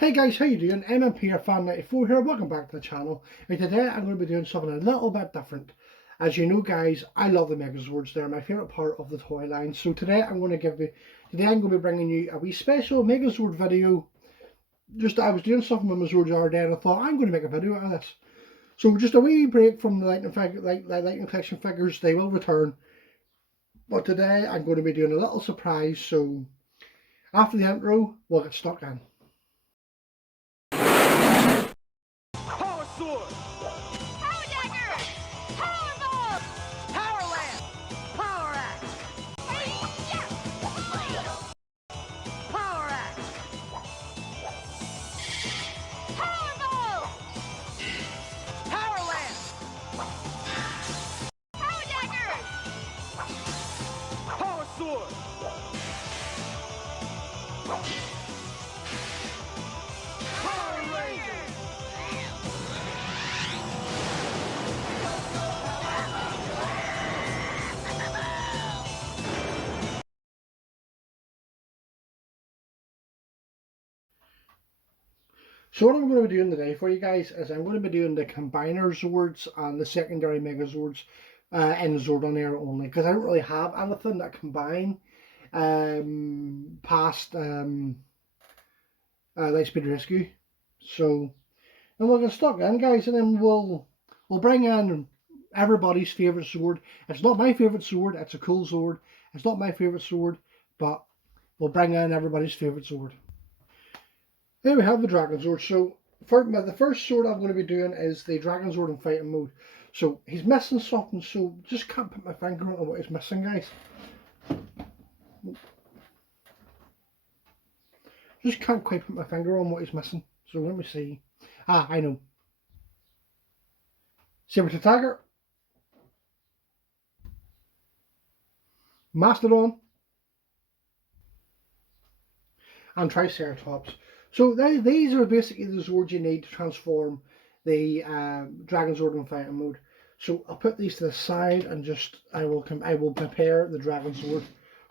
Hey guys, how you doing? MMP here, Fan94 here, welcome back to the channel. And today I'm going to be doing something a little bit different. As you know guys, I love the Megazords, they're my favourite part of the toy line. So today I'm going to be bringing you a wee special Megazord video. I was doing something with my Zords the other day and I thought I'm going to make a video out of this. So just a wee break from the Lightning Collection figures, they will return. But today I'm going to be doing a little surprise, so after the intro, we'll get stuck in. So what I'm going to be doing today for you guys is I'm going to be doing the combiner Zords and the secondary Megazords in Zordon era only, because I don't really have anything that combine past Lightspeed Rescue. So then we'll get stuck in guys, and then we'll bring in everybody's favourite sword. It's not my favourite sword, it's a cool sword. It's not my favourite sword, but we'll bring in everybody's favourite sword. There we have the Dragonzord. So the first sword I'm going to be doing is the Dragonzord in fighting mode. So he's missing something, so just can't put my finger on what he's missing, guys. Just can't quite put my finger on what he's missing. So let me see. Ah, I know. Saber Tiger, Mastodon, and Triceratops. So these are basically the Zords you need to transform the Dragonzord in fighting mode. So I'll put these to the side and I will prepare the Dragonzord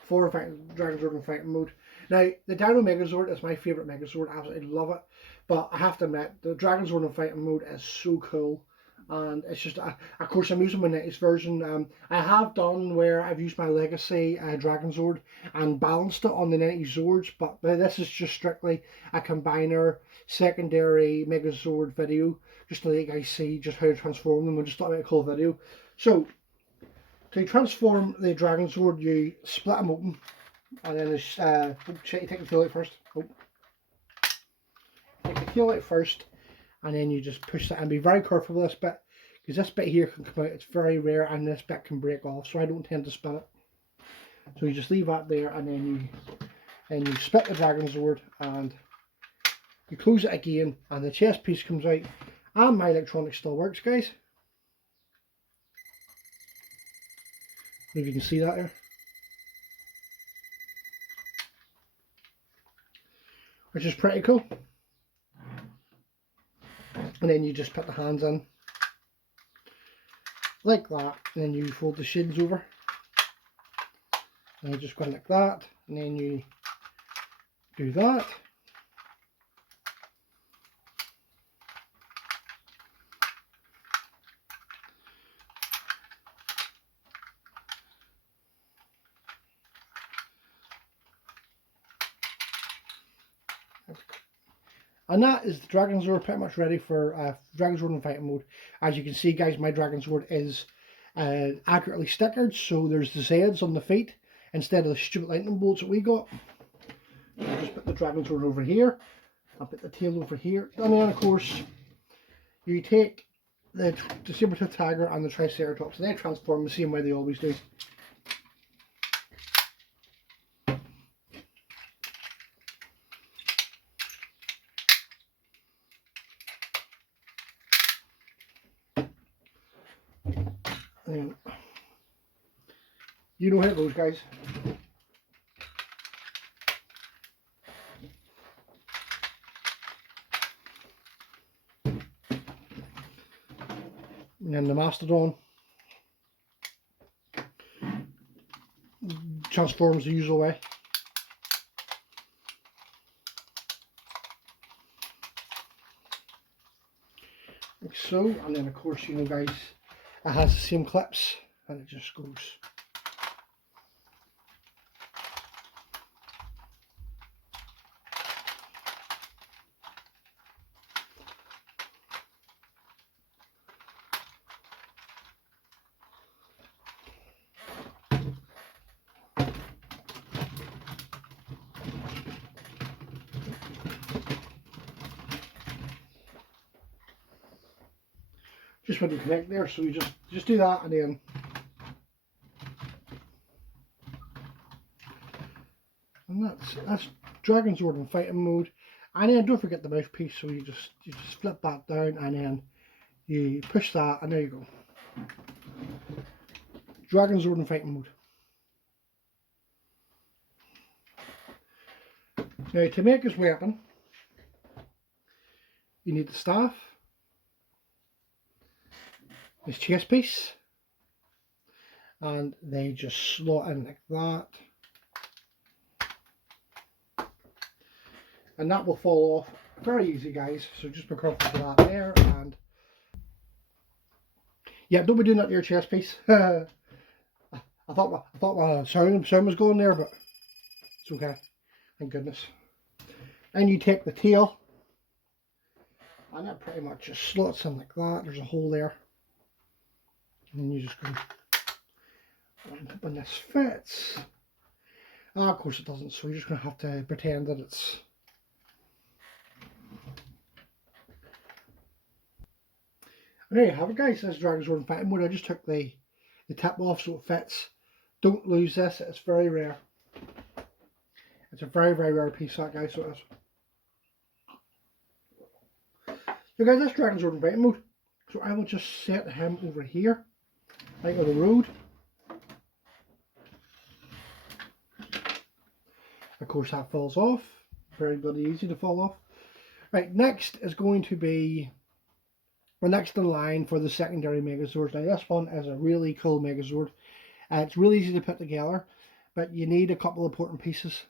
for Dragonzord in fighting mode. Now the Dino Megazord is my favourite Megazord. I absolutely love it, but I have to admit the Dragonzord in fighting mode is so cool. And it's just, of course, I'm using my 90s version. I have done where I've used my Legacy Dragonzord and balanced it on the 90s Zords, but this is just strictly a combiner secondary Megazord video, just to let you guys see just how to transform them. I just thought I'd make a cool video. So, to transform the Dragonzord, you split them open, and then you take the tail out first. Take the tail out first. And then you just push that and be very careful with this bit, because this bit here can come out. It's very rare, and this bit can break off, so I don't tend to spin it. So you just leave that there, and then you split the Dragonzord and you close it again, and the chest piece comes out, and my electronics still works, guys. If you can see that there, which is pretty cool. And then you just put the hands in like that, and then you fold the shields over, and you just go in like that, and then you do that. And that is the Dragonzord pretty much ready for Dragonzord in fighting mode. As you can see guys, my Dragonzord is accurately stickered, so there's the Zeds on the feet instead of the stupid lightning bolts that we got. I'll just put the Dragonzord over here, I'll put the tail over here, and then of course you take the Saber Tiger and the Triceratops, and they transform the same way they always do. And you know how it goes, guys. And then the Mastodon transforms the usual way. so, and then of course, you know guys, it has the same clips, and it just goes. Just when you connect there, so you just do that, and then that's Dragonzord in fighting mode. And then don't forget the mouthpiece, so you just flip that down, and then you push that, and there you go. Dragonzord in fighting mode. Now to make his weapon, you need the staff, his chest piece, and they just slot in like that, and that will fall off very easy guys, so just be careful for that there. And yeah, don't be doing that to your chest piece. I thought my sound was going there, but it's okay, thank goodness. And you take the tail, and that pretty much just slots in like that. There's a hole there, and then you just go, when this fits, of course it doesn't, so you're just going to have to pretend that it's, and there you have it guys. This Dragonzord in fighting mode. I just took the tip off so it fits. Don't lose this, it's very rare. It's a very rare piece, that guys, so it is. So guys, this Dragonzord in fighting mode. So I will just set him over here, right on the road. Of course that falls off, very bloody easy to fall off. Right, next is going to be, we're next in line for the secondary Megazords. Now this one is a really cool Megazord. It's really easy to put together, but you need a couple of important pieces.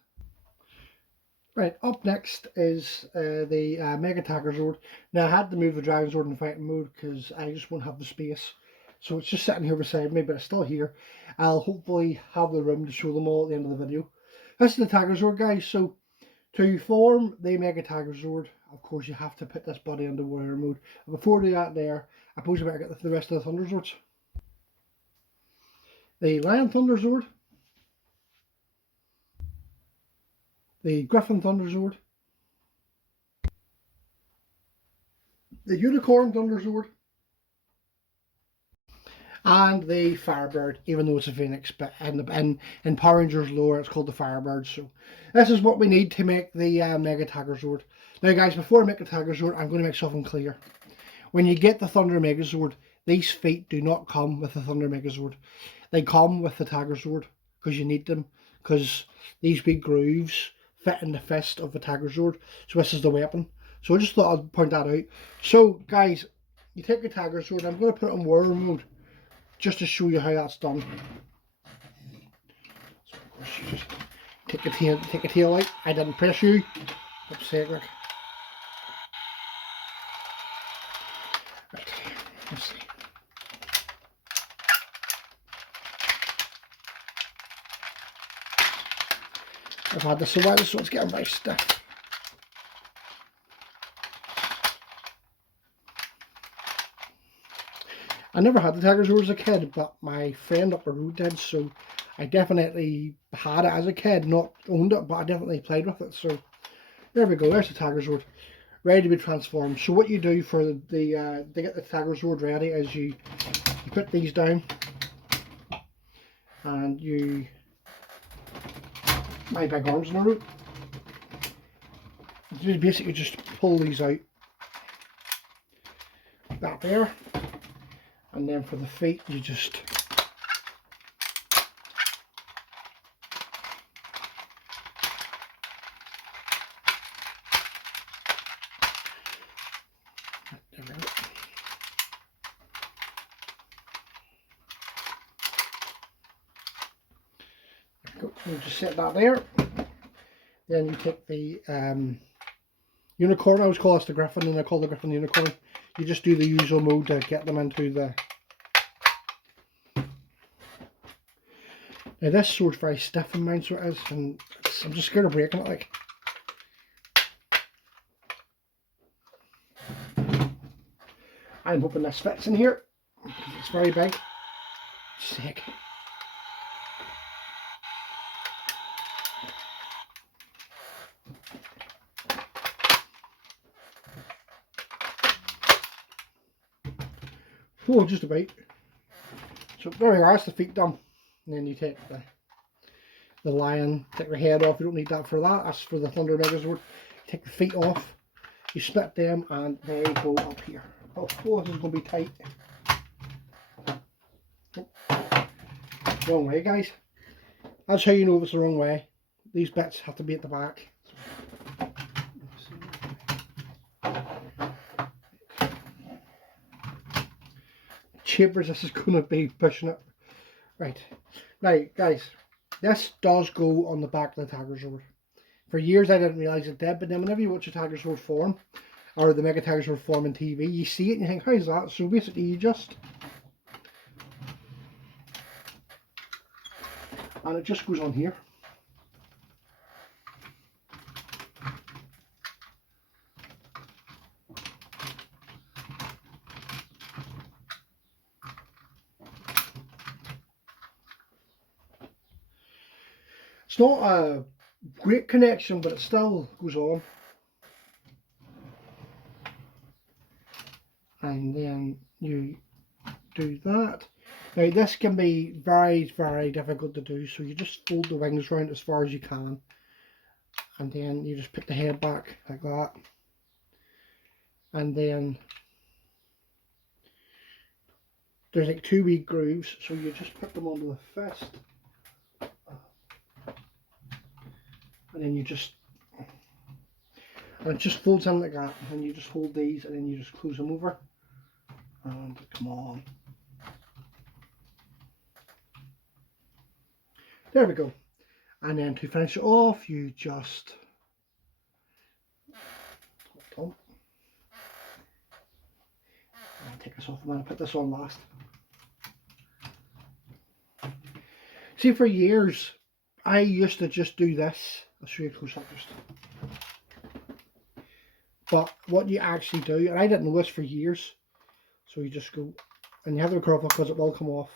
Right, up next is the Mega Tigerzord. Now I had to move the Dragonzord in fighting mode because I just won't have the space. So it's just sitting here beside me, but it's still here. I'll hopefully have the room to show them all at the end of the video. This is the Tigerzord guys. So to form the Mega Tigerzord, of course you have to put this body into warrior mode. And before I do that there, I suppose I better get the rest of the Thunderzords. The Lion Thunderzord, the Griffin Thunderzord, the Unicorn Thunderzord, and the Firebird, even though it's a Phoenix, but in Power Rangers lore it's called the Firebird. So this is what we need to make the Mega Tigerzord. Now guys, before I make the Tigerzord, I'm going to make something clear. When you get the Thunder Megazord, these feet do not come with the Thunder Megazord. They come with the Tigerzord, because you need them, because these big grooves fit in the fist of the Tigerzord. So this is the weapon. So I just thought I'd point that out. So guys, you take the Tigerzord, I'm going to put it on warrior mode, just to show you how that's done. So of course you just take a tail out. I didn't press you. Upset, Rick. Right, let's see. I've had this a while, so it's getting very stiff. I never had the Tigerzord as a kid, but my friend up the road did, so I definitely had it as a kid, not owned it, but I definitely played with it. So there we go, there's the Tigerzord, ready to be transformed. So what you do for to get the Tigerzord ready is you put these down, and you, my big arms in the root, you basically just pull these out, that there. And then for the feet, you just you just set that there. Then you take the unicorn. I always call this the Griffin, and I call the Griffin the unicorn. You just do the usual mode to get them into the... Now this sword's very stiff in mine, so it is, and I'm just scared of breaking it, like. I'm hoping this fits in here, because it's very big. Sick. Oh, just about. So there we are, that's the feet done. And then you take the lion, take your head off, you don't need that for that, that's for the Thunder Megazord. You take the feet off, you split them, and they go up here. Oh, this is going to be tight. Wrong way, guys. That's how you know if it's the wrong way. These bits have to be at the back. Chambers, this is going to be pushing it. Right. Now, guys, this does go on the back of the Tigerzord. For years I didn't realise it did, but then whenever you watch a Tigerzord form, or the Mega Tigerzord form on TV, you see it and you think, how's that? So basically you just... And it just goes on here. It's not a great connection, but it still goes on. And then you do that. Now this can be very, very difficult to do, so you just fold the wings around as far as you can. And then you just pick the head back like that. And then there's like two wee grooves, so you just put them onto the fist. And then you just, and it just folds in like that, and you just hold these and then you just close them over. And come on. There we go. And then to finish it off, you just hold on. I'll take this off. I'm going to put this on last. See, for years, I used to just do this. I'll show you close up first. But what you actually do, and I didn't know this for years, so you just go, and you have to be careful because it will come off.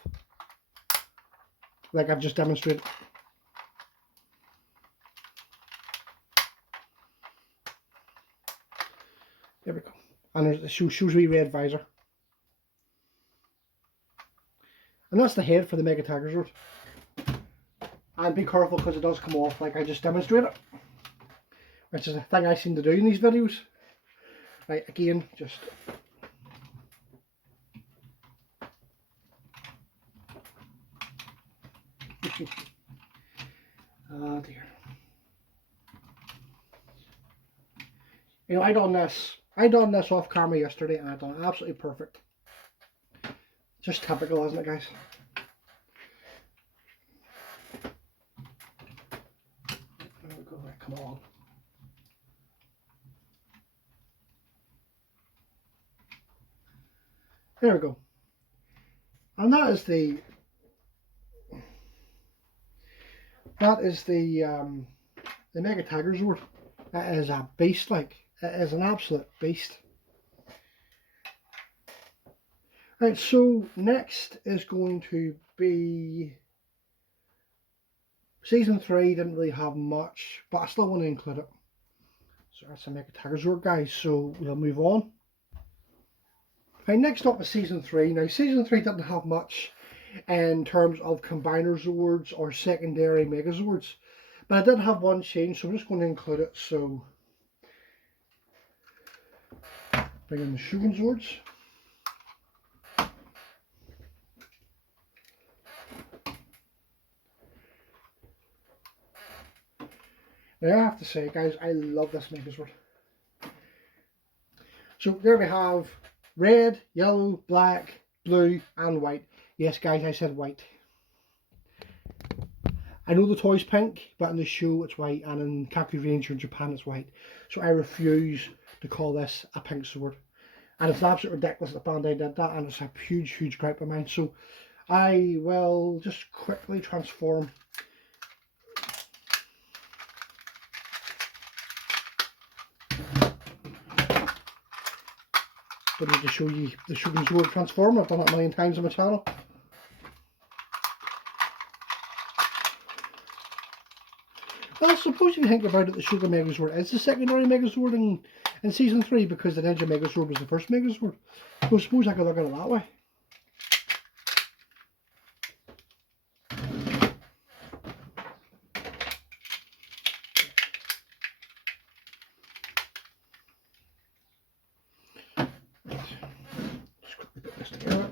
Like I've just demonstrated. There we go. And there's the shows me red visor. And that's the head for the Mega Tigerzord. And be careful because it does come off like I just demonstrated. Which is a thing I seem to do in these videos. Right, again, just... Oh dear. You know, I done this off camera yesterday and I done it absolutely perfect. Just typical, isn't it, guys? There we go, right, come on. There we go. And that is the Mega Tigerzord. It is a beast, like. It is an absolute beast. Right, so next is going to be Season 3. Didn't really have much, but I still want to include it. So that's a Mega Tigerzord, guys, so we'll move on. Right, next up is Season 3. Now, Season 3 didn't have much in terms of Combiner Zords or secondary Megazords, but I did have one change, so I'm just going to include it. So, bring in the Shogun Zords. Now, I have to say, guys, I love this Megazord. So, there we have red, yellow, black, blue, and white. Yes, guys, I said white. I know the toy's pink, but in the show it's white, and in Kaku Ranger in Japan it's white. So I refuse to call this a pink sword. And it's absolutely ridiculous that Bandai did that, and it's a huge gripe of mine. So I will just quickly transform I need to show you the Shogun Zord transform. I've done it a million times on my channel. Well, I suppose if you think about it, the Shogun Megazord is the secondary Megazord in Season 3 because the Ninja Megazord was the first Megazord. So I suppose I could look at it that way. Just quickly put this together.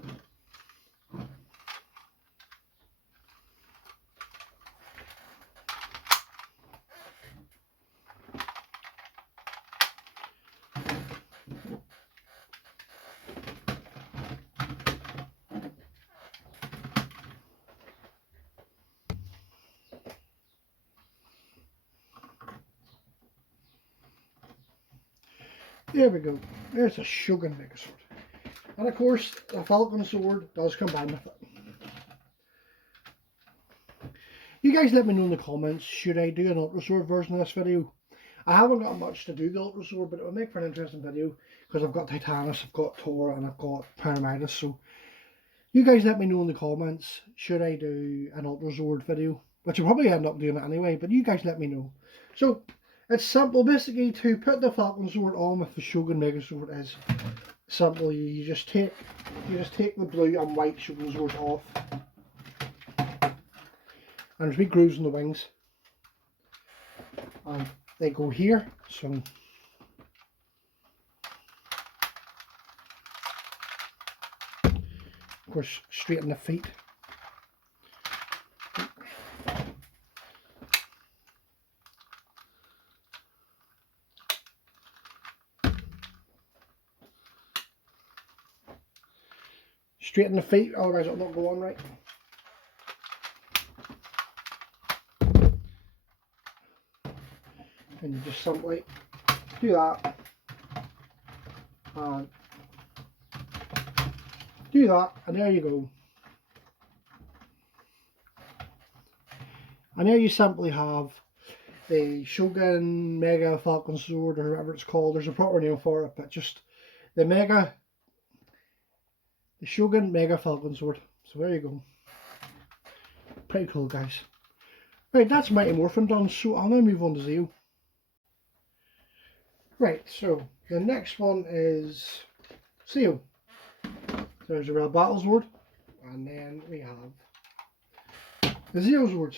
There we go. There's a Shogun Megazord. And of course, the Falcon sword does combine with it. You guys let me know in the comments, should I do an Ultra Sword version of this video? I haven't got much to do the Ultra Sword, but it will make for an interesting video because I've got Titanus, I've got Tor, and I've got Pyramidas. So you guys let me know in the comments, should I do an Ultra Sword video? Which I'll probably end up doing it anyway, but you guys let me know. So it's simple, basically, to put the Falcon sword on with the Shogun Megazord is simple. You just take the blue and white Shogun swords off. And there's big grooves in the wings. And they go here, so of course straighten the feet. Straighten the feet, otherwise it'll not go on right. And you just simply do that, and do that, and there you go. And there you simply have the Shogun Mega Falcon Sword, or whatever it's called. There's a proper name for it, but just the Shogun Mega Falcon Sword. So there you go. Pretty cool, guys. Right, that's Mighty Morphin done, so I'll now move on to Zeo. Right, so the next one is Zeo. There's a Mega Battlezord, and then we have the Zeo Zords.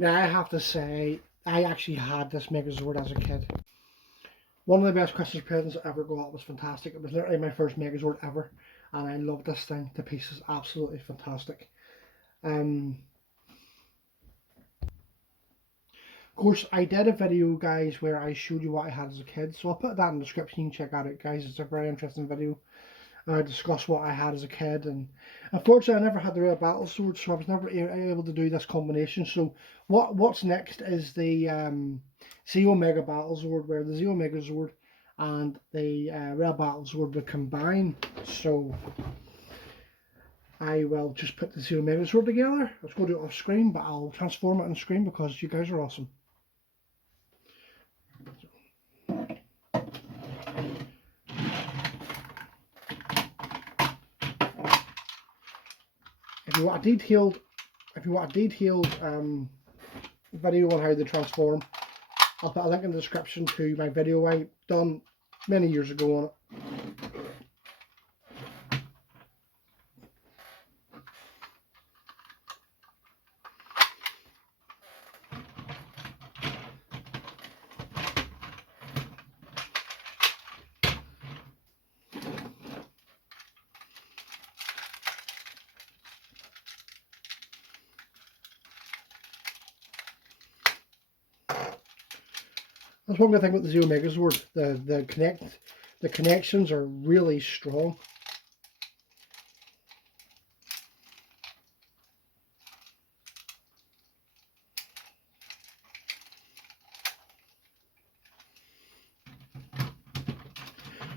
Now I have to say, I actually had this Megazord as a kid. One of the best Christmas presents I ever got. It was fantastic. It was literally my first Megazord ever, and I loved this thing to pieces. Absolutely fantastic. Of course, I did a video, guys, where I showed you what I had as a kid, so I'll put that in the description. You can check out it, guys. It's a very interesting video. I discussed what I had as a kid, and unfortunately I never had the Mega Battlezord, so I was never able to do this combination. So what's next is the Zeo Mega Battlezord, where the Zeo Megazord and the Mega Battlezord will combine. So I will just put the Zeo Megazord together. Let's go do it off screen, but I'll transform it on screen because you guys are awesome. If you want a detailed video on how they transform, I'll put a link in the description to my video I done many years ago on it. That's one good thing with the Zeo Megazord. The connections are really strong.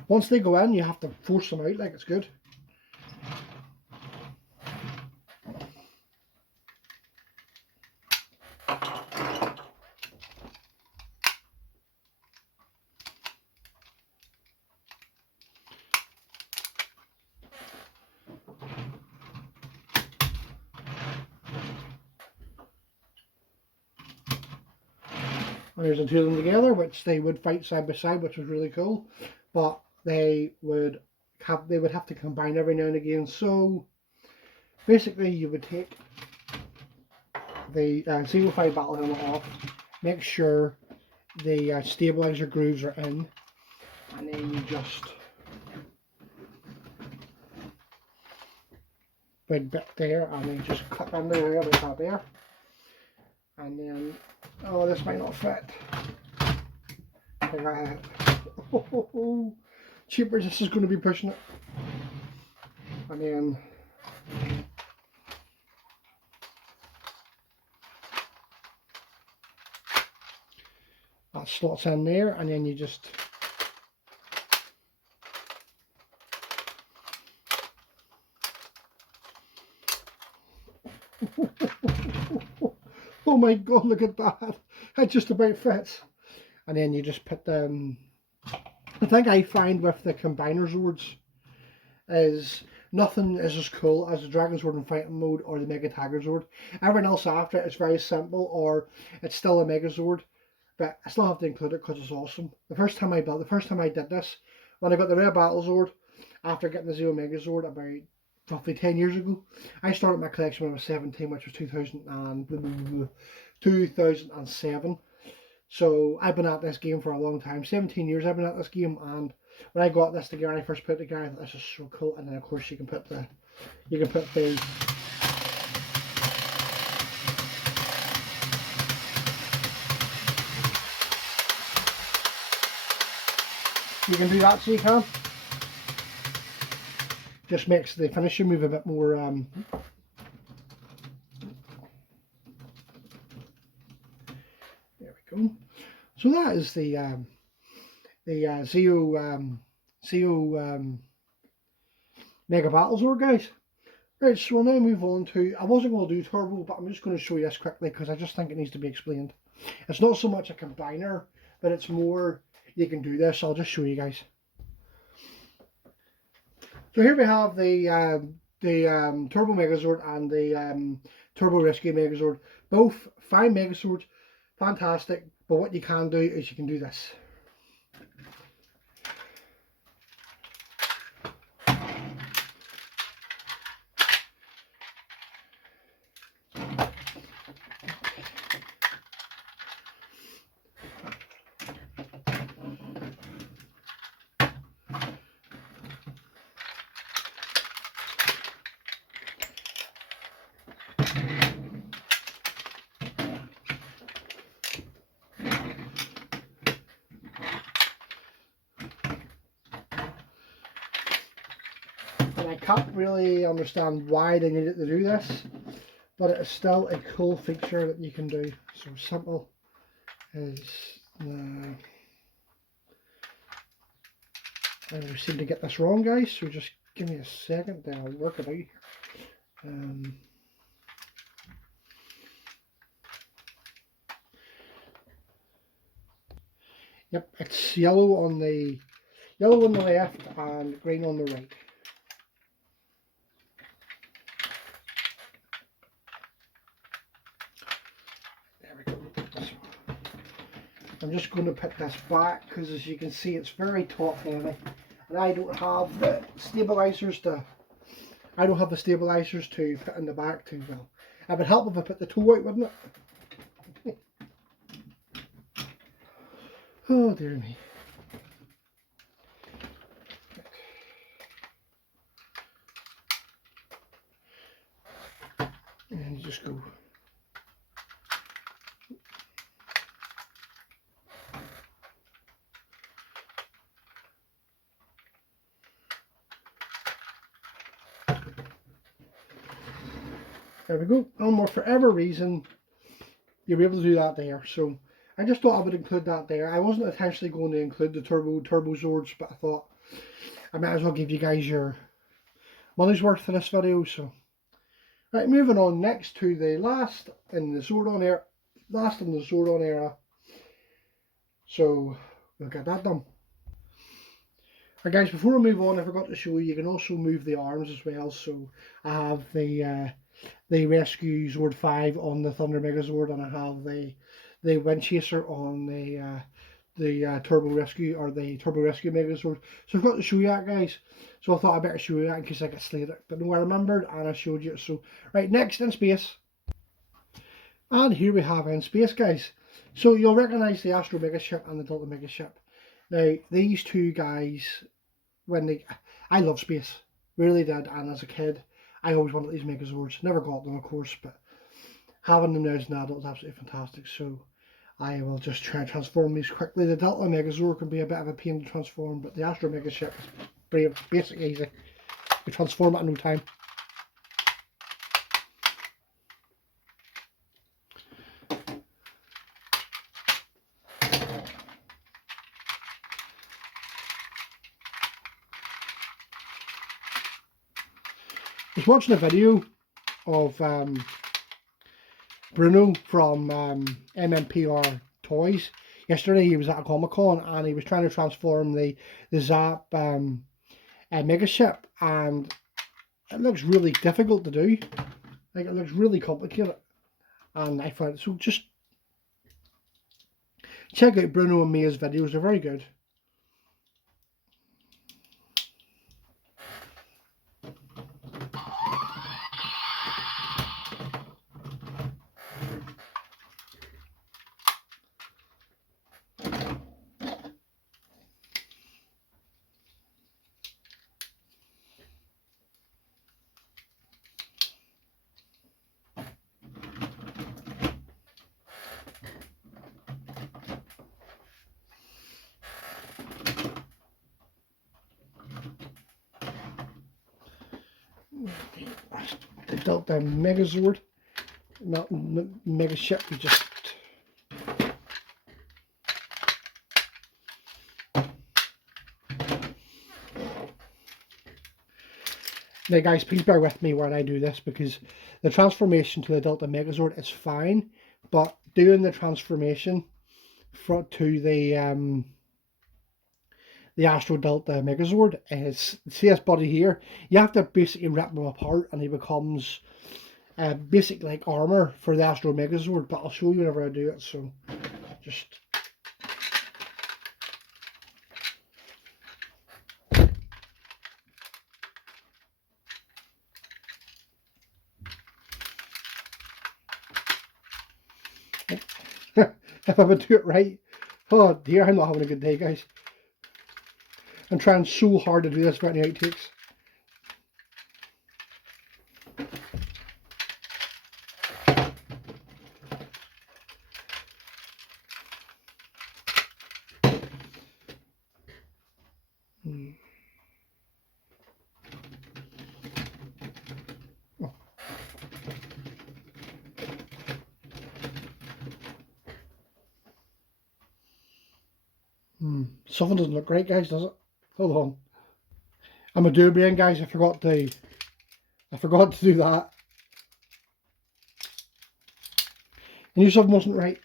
Once they go in, you have to force them out like it's good. And there's the two of them together, which they would fight side by side, which was really cool. But they would have to combine every now and again. So basically, you would take the Zeo 5 battle helmet off, make sure the stabilizer grooves are in, and then you just big bit there, and then just clip in there like that there, and then this might not fit. Oh, cheapers, this is going to be pushing it, and then that slots in there, and then you just oh my god, look at that, it just about fits. And then you just put the thing I find with the combiner Zords is nothing is as cool as the Dragonzord in fighting mode or the Mega Tigerzord. Everything else after it is very simple, or it's still a Megazord, but I still have to include it because it's awesome. The first time I did this, when I got the Mega Battlezord, after getting the Zeo Megazord about roughly 10 years ago, I started my collection when I was 17, which was 2007. So I've been at this game for a long time, 17 years I've been at this game, and when I got this together, when I first put it together, I thought this is so cool. And then of course you can put the you can do that, so you can. Just makes the finishing move a bit more there we go. So that is the Zeo Mega Battlezord, guys. Right, so we'll now move on to, I wasn't going to do Turbo, but I'm just going to show you this quickly because I just think it needs to be explained. It's not so much a combiner, but it's more, you can do this. I'll just show you guys. So here we have the Turbo Megazord and the Turbo Rescue Megazord. Both fine Megazords, fantastic, but what you can do is you can do this. I can't really understand why they needed to do this, but it is still a cool feature that you can do. So simple is I seem to get this wrong, guys, so just give me a second, then I'll work it out. Yep, it's yellow on the left and green on the right. I'm just going to put this back because, as you can see, it's very top heavy, and I don't have the stabilizers to fit in the back too well. It would help if I put the toe out, wouldn't it? Oh dear me. And you just go. There we go. And for whatever reason, you'll be able to do that there. So I just thought I would include that there. I wasn't intentionally going to include the Turbo Zords, but I thought I might as well give you guys your money's worth in this video. So right, moving on next to the last in the Zordon era. So we'll get that done. Right guys, before we move on, I forgot to show you can also move the arms as well. So I have the Rescue Zord 5 on the Thunder Megazord, and I have the Wind Chaser on the Turbo Rescue Megazord. So I've got to show you that, guys. So I thought I'd better show you that in case I get slated. But no, I remembered and I showed you. So right, next in space. And here we have in space, guys. So you'll recognise the Astro Mega Ship and the Delta Mega Ship. Now these two guys, I love space, really did, and as a kid I always wanted these Megazords. Never got them, of course, but having them now as an adult is absolutely fantastic. So I will just try and transform these quickly. The Delta Megazord can be a bit of a pain to transform, but the Astro Mega Ship is pretty basic, easy. You transform it in no time. I was watching a video of Bruno from MMPR Toys. Yesterday he was at a Comic-Con and he was trying to transform the Zap Mega Ship, and it looks really difficult to do. Like, it looks really complicated, and I found it. So just check out Bruno and Mia's videos, they're very good. They built their Megazord, not Mega Ship. We just now, guys, please bear with me when I do this, because the transformation to the Delta Megazord is fine, but doing the transformation to the Astro Delta Megazord is, see this body here, you have to basically rip him apart and he becomes basic like armor for the Astro Megazord, but I'll show you whenever I do it. So just if I would do it right. Oh dear, I'm not having a good day, guys. I'm trying so hard to do this without any outtakes. Something doesn't look right, guys, does it? Hold on. I'm a doobie, guys. I forgot to do that. I knew something wasn't right.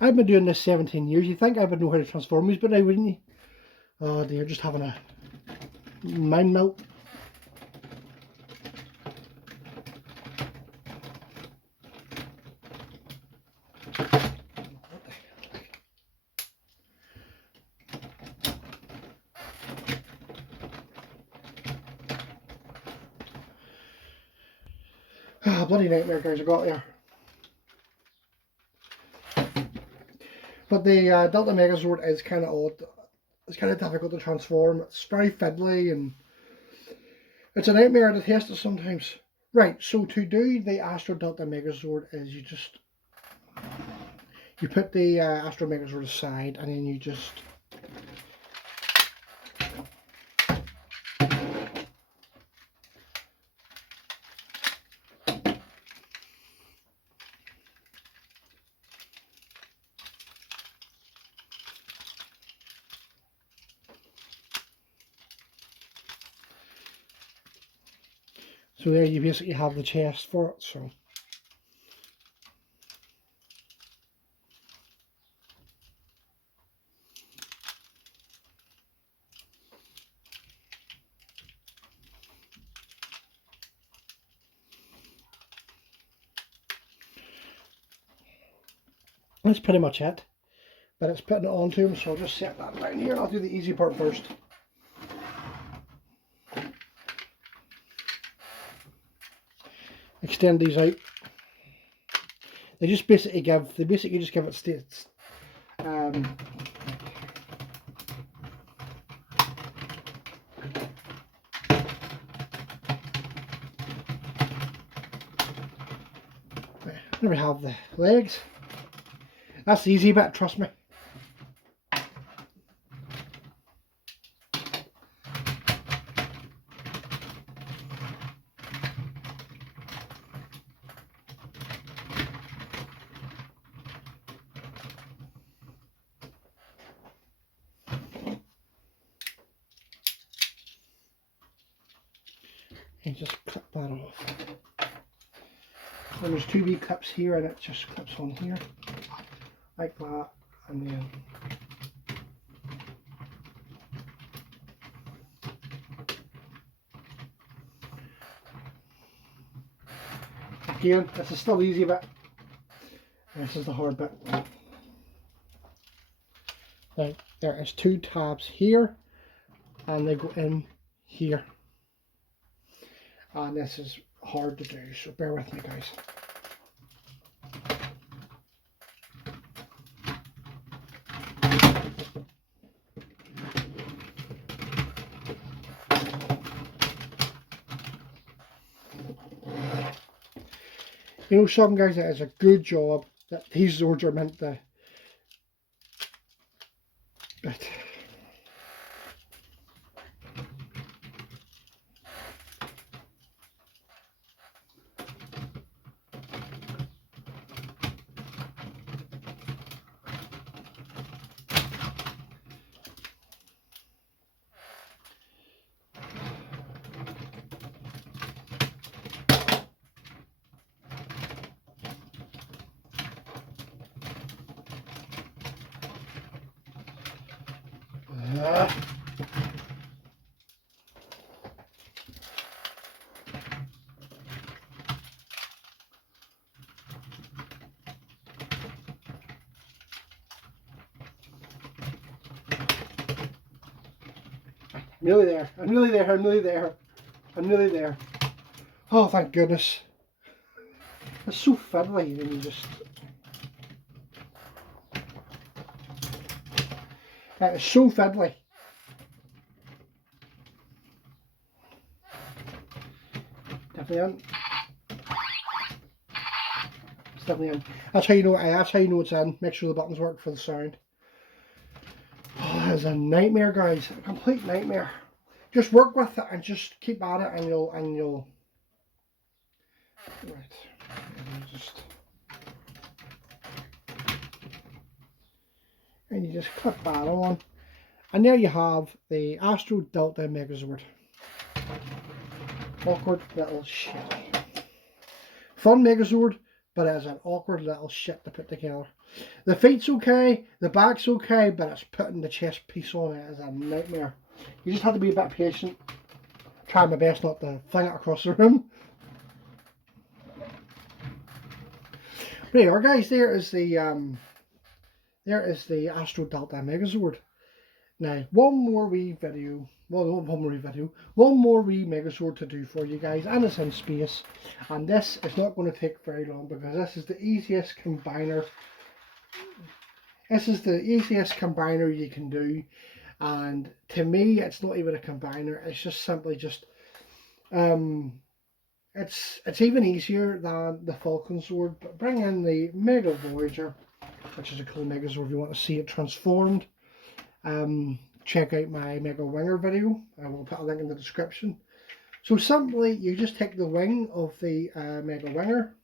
I've been doing this 17 years. You'd think I would know how to transform these, but now wouldn't you? Oh dear, just having a mind melt. Ah, bloody nightmare, guys, I got there. But the Delta Megazord is kind of odd. It's kind of difficult to transform. It's very fiddly, and It's a nightmare to test it sometimes. Right, so to do the Astro Delta Megazord is you put the Astro Megazord aside, and then you just so there you basically have the chest for it. So that's pretty much it. But it's putting it onto him, so I'll just set that down here and I'll do the easy part first. Extend these out. They basically just give it states. There we have the legs. That's the easy bit, trust me. And just clip that off. And there's two wee clips here, and it just clips on here like that, and then again, this is still the easy bit, and this is the hard bit. Now there is two tabs here, and they go in here, and this is hard to do, so bear with me, guys. You know, some guys, that is a good job that these Zords are meant to. But nearly there. I'm nearly there. I'm nearly there. I'm nearly there. Oh, thank goodness. It's so fiddly when you just. It's so fiddly. Definitely in. It's definitely in. That's how you know. That's how you know it's in. Make sure the buttons work for the sound. Oh, it's a nightmare, guys. A complete nightmare. Just work with it and just keep at it, and you'll. Right. And you just clip that on, and there you have the Astro Delta Megazord. Awkward little shit. Fun Megazord, but it's an awkward little shit to put together. The feet's okay, the back's okay, but it's putting the chest piece on it is a nightmare. You just have to be a bit patient. Try my best not to fling it across the room. There you are, guys. There is the Astro Delta Megazord. Now, one more wee Megazord to do for you guys, and it's in space. And this is not going to take very long because this is the easiest combiner. This is the easiest combiner you can do, and to me, it's not even a combiner. It's just simply just It's even easier than the Falcon sword, but bring in the Mega Voyager, which is a cool Megazord if you want to see it transformed. Check out my Mega Winger video. I will put a link in the description. So simply, you just take the wing of the Mega Winger,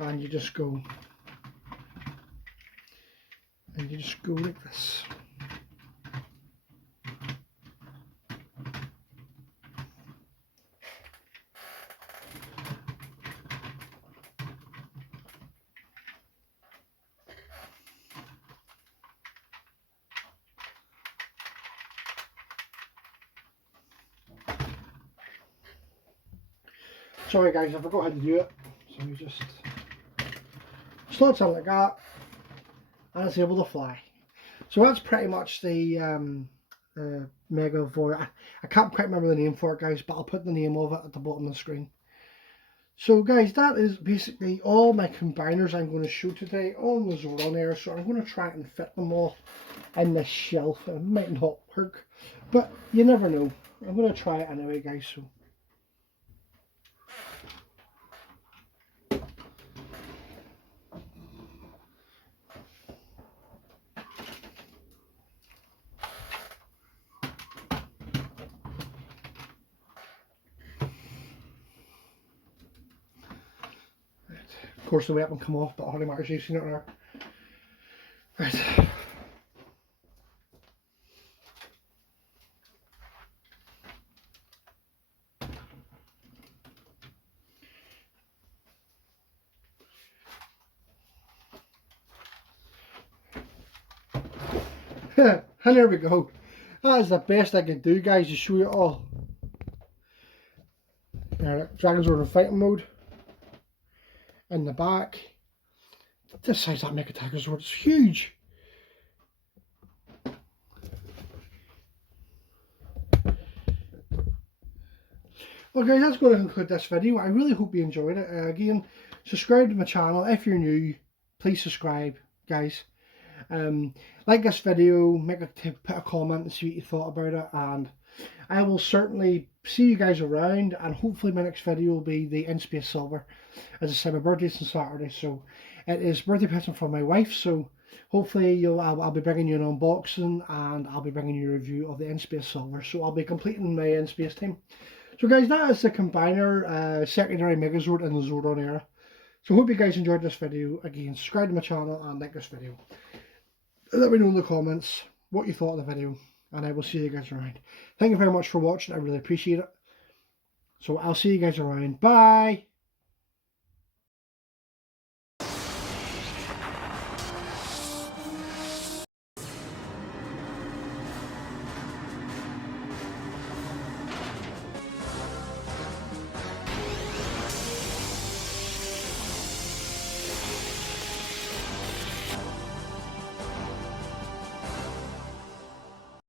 and you just go, like this. Sorry guys, I forgot how to do it. So you just slots on like that, and it's able to fly. So that's pretty much the Mega Voyager. I can't quite remember the name for it, guys, but I'll put the name of it at the bottom of the screen. So guys, that is basically all my combiners I'm going to show today on the Zordon there. So I'm going to try and fit them all in this shelf. It might not work, but you never know. I'm going to try it anyway, guys. So. Of course the weapon come off, but it hardly matters, you've seen it there. Right. And there we go. That is the best I can do, guys, to show you all. Dragonzord in fighting mode. In the back. This size that Mega Tigerzord is huge. Well guys, that's going to conclude this video. I really hope you enjoyed it. Again, subscribe to my channel. If you're new, please subscribe, guys. Like this video, put a comment and see what you thought about it, and I will certainly see you guys around, and hopefully my next video will be the In Space Silver. As I said, my birthday's on Saturday, so it is birthday present from my wife, so hopefully I'll be bringing you an unboxing, and I'll be bringing you a review of the In Space Silver, so I'll be completing my In Space team. So guys, that is the combiner secondary Megazord in the Zordon era. So hope you guys enjoyed this video. Again, subscribe to my channel and like this video. Let me know in the comments what you thought of the video, and I will see you guys around. Thank you very much for watching. I really appreciate it. So I'll see you guys around. Bye!